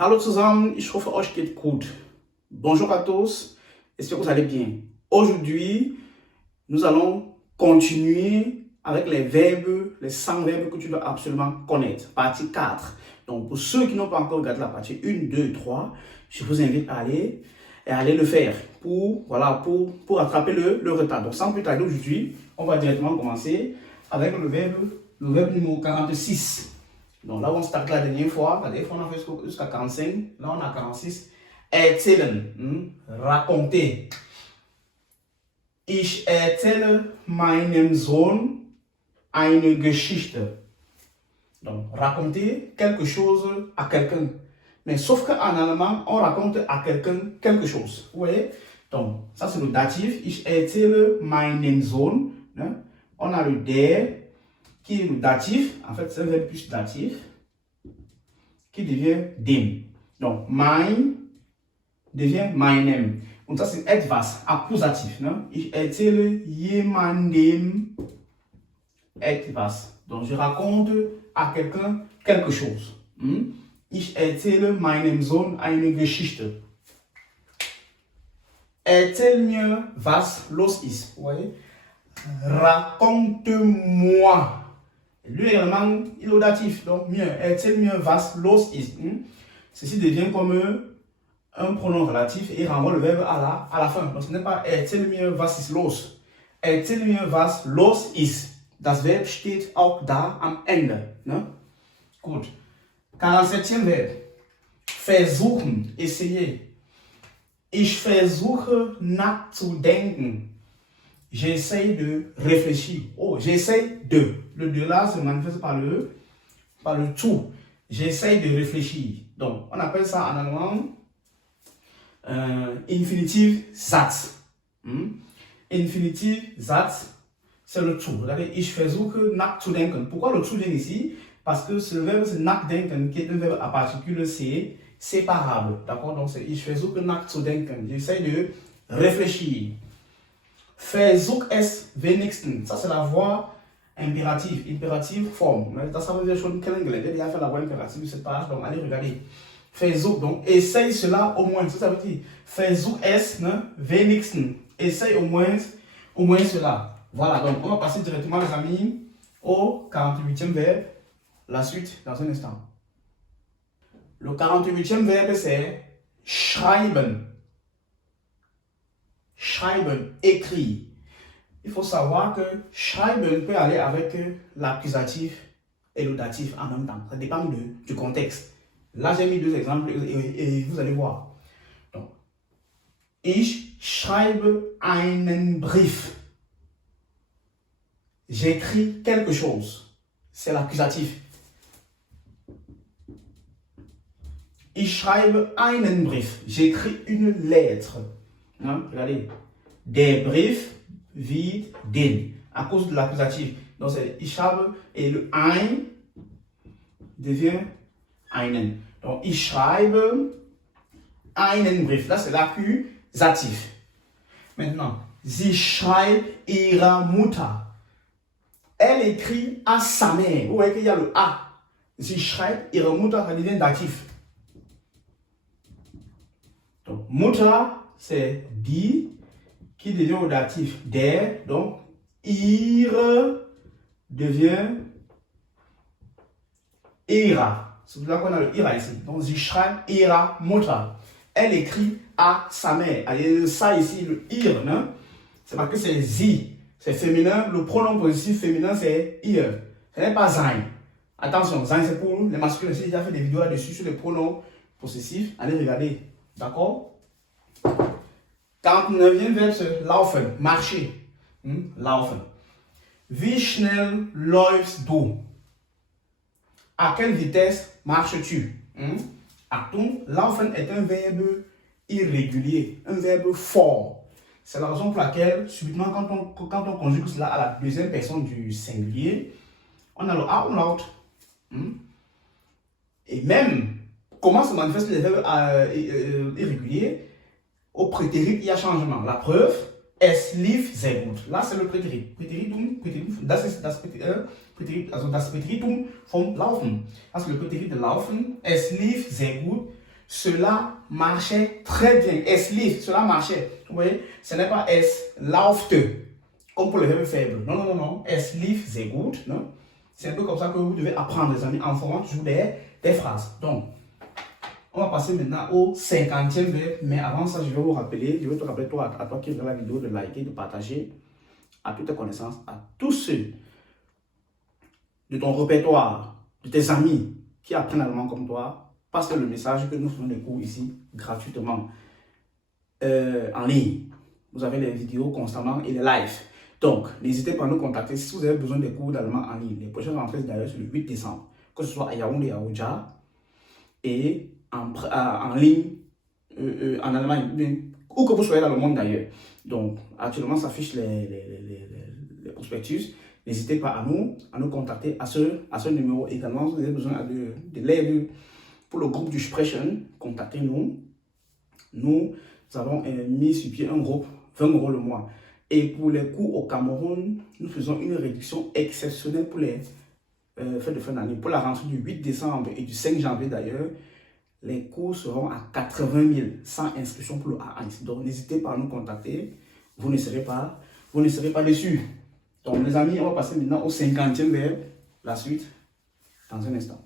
Hallo zusammen, ich hoffe, euch geht gut. Bonjour à tous, j'espère que vous allez bien. Aujourd'hui, nous allons continuer avec les verbes, les 100 verbes que tu dois absolument connaître. Partie 4. Donc, pour ceux qui n'ont pas encore regardé la partie 1, 2, 3, je vous invite à aller le faire pour rattraper le retard. Donc, sans plus tarder aujourd'hui, on va directement commencer avec le verbe numéro 46. Donc là, on start la dernière fois on a fait jusqu'à 45, là on a 46. Erzählen, raconter. Ich erzähle meinem Sohn eine Geschichte. Donc, raconter quelque chose à quelqu'un. Mais sauf qu'en allemand, on raconte à quelqu'un quelque chose. Vous voyez? Donc, ça c'est le datif. Ich erzähle meinem Sohn. On a le der qui est le datif, en fait c'est un verbe plus datif, qui devient dem. Donc, mein devient meinem. Und ça c'est etwas, accusatif. Ich erzähle jemandem etwas. Donc, je raconte à quelqu'un quelque chose. Ich erzähle meinem Sohn eine Geschichte. Erzähl mir, was los ist. Vous voyez? Raconte-moi. Lui également, il est au datif, donc mieux. Erzähl mir, was los ist. Ceci devient comme un pronom relatif et il renvoie le verbe à la fin. Donc ce n'est pas erzähl mir, was ist los. Erzähl mir, was los ist. Das Verb steht auch da am Ende. Gut. 47e Verb. Versuchen, essayer. Ich versuche nachzudenken. J'essaie de réfléchir. Oh, j'essaie de. Le de là se manifeste par le tout. J'essaie de réfléchir. Donc, on appelle ça en allemand infinitive Satz. Infinitive Satz, c'est le tout. Regardez, ich versuche nachzudenken. Pourquoi le tout vient ici? Parce que ce verbe, c'est nachdenken, qui est un verbe à particule C, séparable. D'accord? Donc, c'est ich versuche nachzudenken. J'essaie de réfléchir. Versuch es wenigstens. Ça, c'est la voix impérative, impérative forme. Ça veut dire schon kennengelernt. Il a fait la voix impérative, cette page. Donc, allez regarder. Versuch, donc, essaye cela au moins. Ça veut dire versuch es wenigstens. Essaye au moins cela. Voilà, donc, on va passer directement, les amis, au 48e verbe. La suite, dans un instant. Le 48e verbe, c'est schreiben. Schreiben, écrit. Il faut savoir que schreiben peut aller avec l'accusatif et le datif en même temps. Ça dépend du contexte. Là, j'ai mis deux exemples et vous allez voir. Donc, ich schreibe einen Brief. J'écris quelque chose. C'est l'accusatif. Ich schreibe einen Brief. J'écris une lettre. Regardez. Der Brief wird den. À cause de l'accusatif. Donc c'est ich habe et le ein devient einen. Donc ich schreibe einen Brief. Là c'est l'accusatif. Maintenant, sie schreibt ihrer Mutter. Elle écrit à sa mère. Vous voyez qu'il y a le A. Sie schreibt ihrer Mutter, ça devient datif. Donc Mutter, c'est die qui devient au datif der, donc ihre devient ihra. C'est pour ça qu'on a le ira ici. Donc sie schreibt ihrer Mutter. Elle écrit à sa mère. Et ça ici, le ir, c'est parce que c'est sie. C'est féminin. Le pronom possessif féminin, c'est ihr. Ce n'est pas sein. Attention, sein c'est pour les masculins. J'ai déjà fait des vidéos là-dessus sur les pronoms possessifs. Allez regarder. D'accord? 49e Verbe, c'est laufen, marcher. Laufen. Wie schnell läufst du? À quelle vitesse marches-tu? Achtung, laufen est un verbe irrégulier, un verbe fort. C'est la raison pour laquelle, subitement, quand on conjugue cela à la deuxième personne du singulier, on a le a umlaut. Et même, comment se manifestent les verbes irréguliers? Au prétérit, il y a changement. La preuve, es lief sehr gut. Là, c'est le prétérit. Das ist das Präteritum vom Laufen. Parce que le prétérit de laufen, es lief sehr gut, Cela marchait très bien. Es lief, cela marchait. Vous voyez, ce n'est pas es laufte, comme pour le verbe faible. Non, non, non, non. Es lief, c'est good. Non? C'est un peu comme ça que vous devez apprendre, les amis, en formant toujours des phrases. Donc, on va passer maintenant au 50e verbe. Mais avant ça, je vais vous rappeler, je vais te rappeler à toi qui est dans la vidéo de liker, de partager à toutes tes connaissances, à tous ceux de ton répertoire, de tes amis qui apprennent l'allemand comme toi, parce que le message que nous faisons des cours ici gratuitement en ligne. Vous avez les vidéos constamment et les lives. Donc, n'hésitez pas à nous contacter si vous avez besoin des cours d'allemand en ligne. Les prochaines rentrées d'ailleurs sur le 8 décembre, que ce soit à Yaoundé, à Oujda et en ligne en Allemagne, où que vous soyez dans le monde d'ailleurs. Donc, actuellement, s'affichent les prospectus. N'hésitez pas à nous contacter à ce numéro. Également, si vous avez besoin de l'aide pour le groupe du Sprechen, contactez-nous. Nous avons mis sur pied un groupe, 20 € le mois. Et pour les cours au Cameroun, nous faisons une réduction exceptionnelle pour les fêtes de fin d'année. Pour la rentrée du 8 décembre et du 5 janvier d'ailleurs, les cours seront à 80 000 sans inscription pour le A1. Donc n'hésitez pas à nous contacter, vous ne serez pas déçus. Donc les amis, on va passer maintenant au 50e verbe, la suite dans un instant.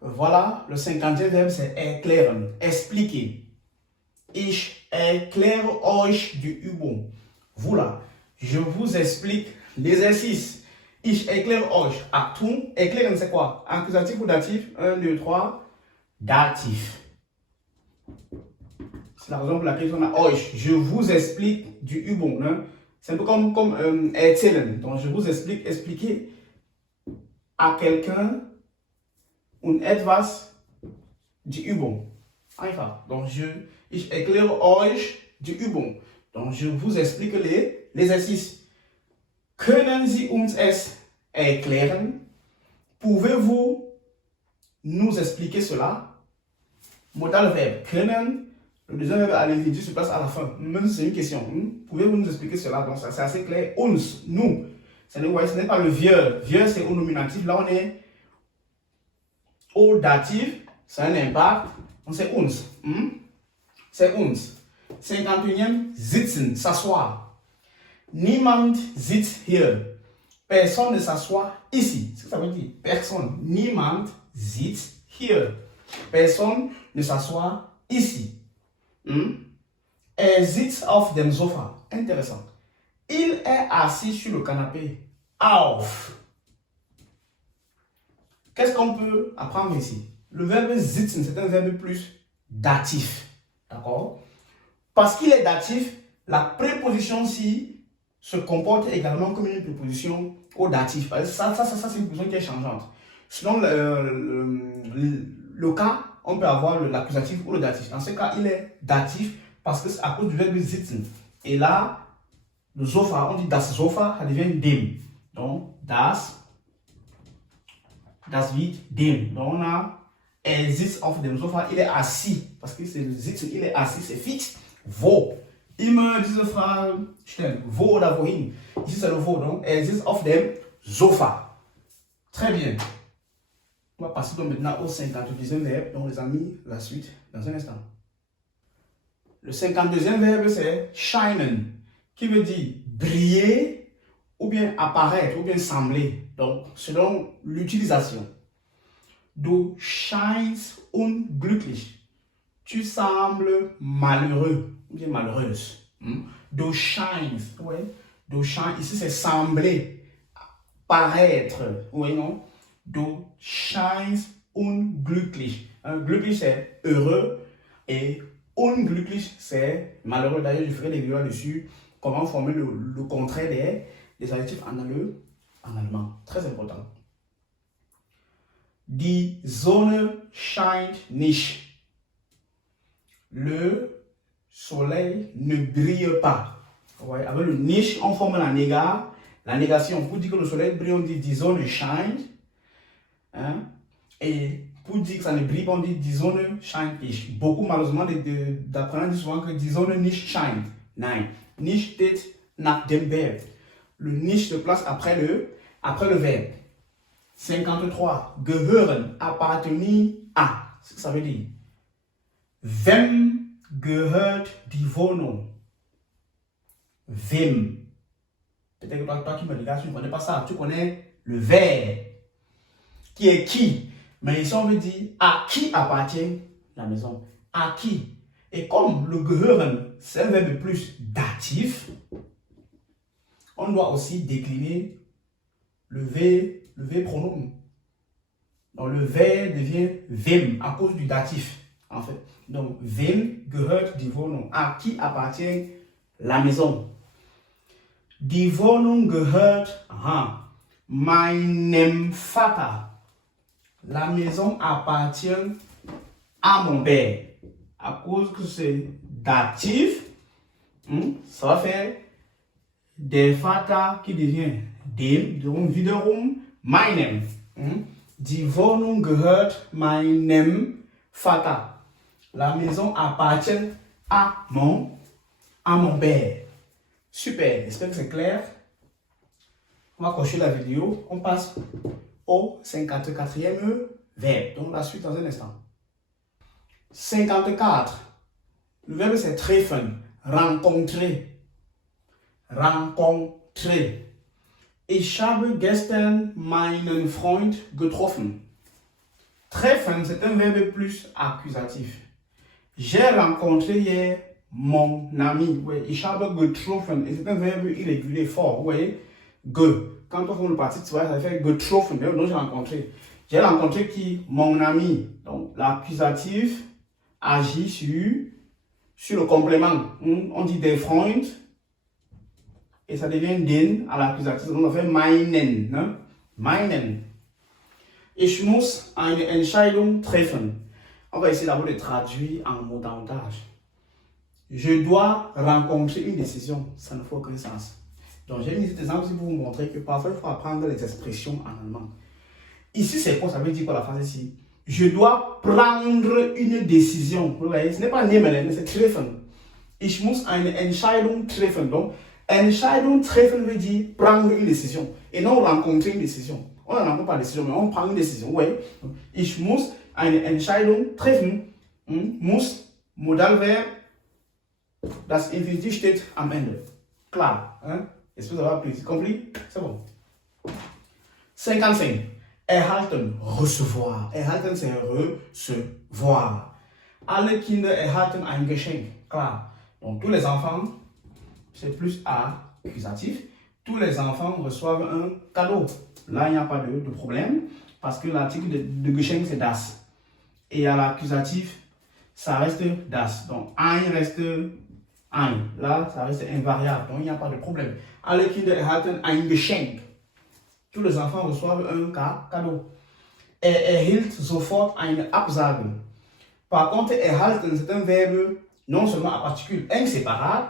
Voilà, le 50e verbe c'est erklären, expliquer. Ich erkläre euch die Übung. Voilà, je vous explique l'exercice. Ich erkläre euch. Achtung, erklären c'est quoi? Accusatif ou datif? 1, 2, 3. Datif. C'est la raison pour laquelle on a euch. Je vous explique du Übung. Hein? C'est un peu comme erzählen. Donc je vous explique, expliquer à quelqu'un und etwas die Übung. Einfach. Donc ich erkläre euch die Übung. Donc je vous explique l'exercice. Können Sie uns es erklären? Pouvez-vous nous expliquer cela? Modal verbe können. Le deuxième verbe à l'infinitif se place à la fin. Même si c'est une question. Pouvez-vous nous expliquer cela? Donc c'est assez clair. Uns, nous. Ce n'est pas le vieux. Vieux c'est au nominatif. Là on est au datif. C'est un impact. Donc c'est uns. C'est uns. 51e, sitzen, s'asseoir. Niemand sitzt hier. Personne ne s'assoit ici. C'est ce que ça veut dire. Personne. Niemand sitzt hier. Personne ne s'assoit ici. Er sitzt auf dem Sofa. Intéressant. Il est assis sur le canapé. Auf. Qu'est-ce qu'on peut apprendre ici? Le verbe sitzen, c'est un verbe plus datif. D'accord? Parce qu'il est datif, la préposition ci se comporte également comme une préposition au datif. Ça c'est une préposition qui est changeante. Selon le cas, on peut avoir l'accusatif ou le datif. Dans ce cas, il est datif parce que c'est à cause du verbe sitzen. Et là, le Sofa, on dit das Sofa, ça devient dem. Donc, das wird dem. Donc, on a er sitzt auf dem Sofa, il est assis. Parce que c'est le sitzen, il est assis, c'est fixe. Wo. Immer diese Frage stellen. Wo oder wohin? Ici, c'est le wo. Donc, er sitzt auf dem Sofa. Très bien. On va passer donc maintenant au 52e verbe. Donc, les amis, la suite dans un instant. Le 52e verbe, c'est scheinen, qui veut dire briller, ou bien apparaître, ou bien sembler. Donc, selon l'utilisation. Du scheinst unglücklich. Tu sembles malheureux, ou bien malheureuse. Du scheinst, ouais. Du scheinst, ici c'est sembler, paraître, oui, non? Du scheinst unglücklich. Glücklich c'est heureux et unglücklich c'est malheureux. D'ailleurs, je ferai des vidéos là-dessus. Comment former le contraire des adjectifs en allemand. Très important. Die Sonne scheint nicht. Le soleil ne brille pas. Ouais, avec le nicht, on forme la néga, la négation. Pour dire que le soleil brille, on dit die Sonne scheint. Hein? Et pour dire que ça ne brille pas, on dit die Sonne scheint nicht. Beaucoup, malheureusement, d'apprenants disent souvent que die Sonne nicht scheint. Nein. Nicht steht nach dem Verb. Le nicht se place après le verbe. 53. Gehören, appartenir à. C'est ce que ça veut dire. Wem gehört die Wohnung? Wem. Peut-être que toi qui me regardes, tu ne connais pas ça. Tu connais le verbe. Qui est qui? Mais ici, on veut dire à qui appartient la maison. À qui? Et comme le gehören, c'est un verbe plus datif, on doit aussi décliner le V pronom. Donc le verbe devient wem à cause du datif, en fait. Donc wem gehört die Wohnung? À qui appartient la maison? Die Wohnung gehört meinem Vater. La maison appartient à mon père. À cause que c'est datif, ça va faire der Vater qui devient dem, donc wiederum meinem. Die Wohnung gehört meinem Vater. La maison appartient à mon père. Super, j'espère que c'est clair. On va cocher la vidéo. On passe au 54e verbe. Donc la suite dans un instant. 54. Le verbe c'est treffen. Rencontrer. Rencontrer. Ich habe gestern meinen Freund getroffen. Treffen, c'est un verbe plus accusatif. J'ai rencontré hier mon ami. Ouais, ich habe getroffen. Et c'est un verbe irrégulier fort. Vous voyez? Quand on fait le participe, ça fait getroffen. Donc j'ai rencontré. J'ai rencontré qui? Mon ami. Donc l'accusatif agit sur le complément. On dit des Freund. Et ça devient den à l'accusatif. Donc on fait meinen. Meinen. Ich muss eine Entscheidung treffen. On va essayer d'abord de traduire en mot d'entendage. Je dois rencontrer une décision. Ça ne fait aucun sens. Donc j'ai mis cet exemple pour vous montrer que parfois il faut apprendre les expressions en allemand. Ici c'est quoi? Ça veut dire quoi la phrase ici? Je dois prendre une décision. Vous voyez, ce n'est pas nehmen, c'est treffen. Ich muss eine Entscheidung treffen. Donc Entscheidung treffen veut dire prendre une décision et non rencontrer une décision. On ne rencontre pas de décision, mais on prend une décision. Ouais. Ich muss eine Entscheidung treffen. Muss, Modalverb, das Infinitiv steht am Ende. Klar. Est-ce que vous avez compris? C'est bon. 55. Erhalten, recevoir. Erhalten, c'est recevoir. Alle Kinder erhalten ein Geschenk. Klar. Donc tous les enfants, c'est plus accusatif. Tous les enfants reçoivent un cadeau. Là, il n'y a pas de problème parce que l'article de Geschenk, c'est das. Et à l'accusatif, ça reste das. Donc, ein reste ein. Là, ça reste invariable. Donc, il n'y a pas de problème. Alle Kinder erhalten ein Geschenk. Tous les enfants reçoivent un cadeau. Erhielt sofort eine Absage. Par contre, erhalten, c'est un verbe non seulement à particule inséparable,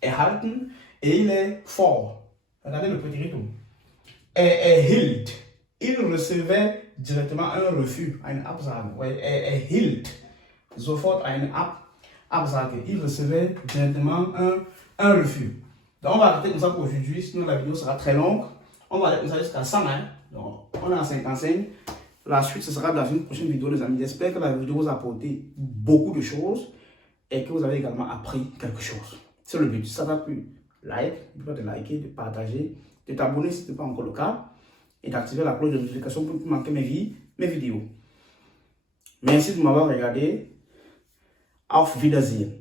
erhalten, et il est fort. Regardez le petit rythme. Erhielt. Il recevait directement un refus, eine Absage. Ouais, erhielt sofort eine Absage. Il recevait directement un refus. Donc on va arrêter comme ça pour aujourd'hui, sinon la vidéo sera très longue. On va aller comme ça jusqu'à 100. Donc on est à 55. La suite, ce sera dans une prochaine vidéo, les amis. J'espère que la vidéo vous a apporté beaucoup de choses et que vous avez également appris quelque chose. C'est le but. Si ça t'a plu, like, n'oublie pas de liker, de partager, de t'abonner si ce n'est pas encore le cas et d'activer la cloche de notification pour ne plus manquer mes vidéos. Merci de m'avoir regardé. Auf Wiedersehen.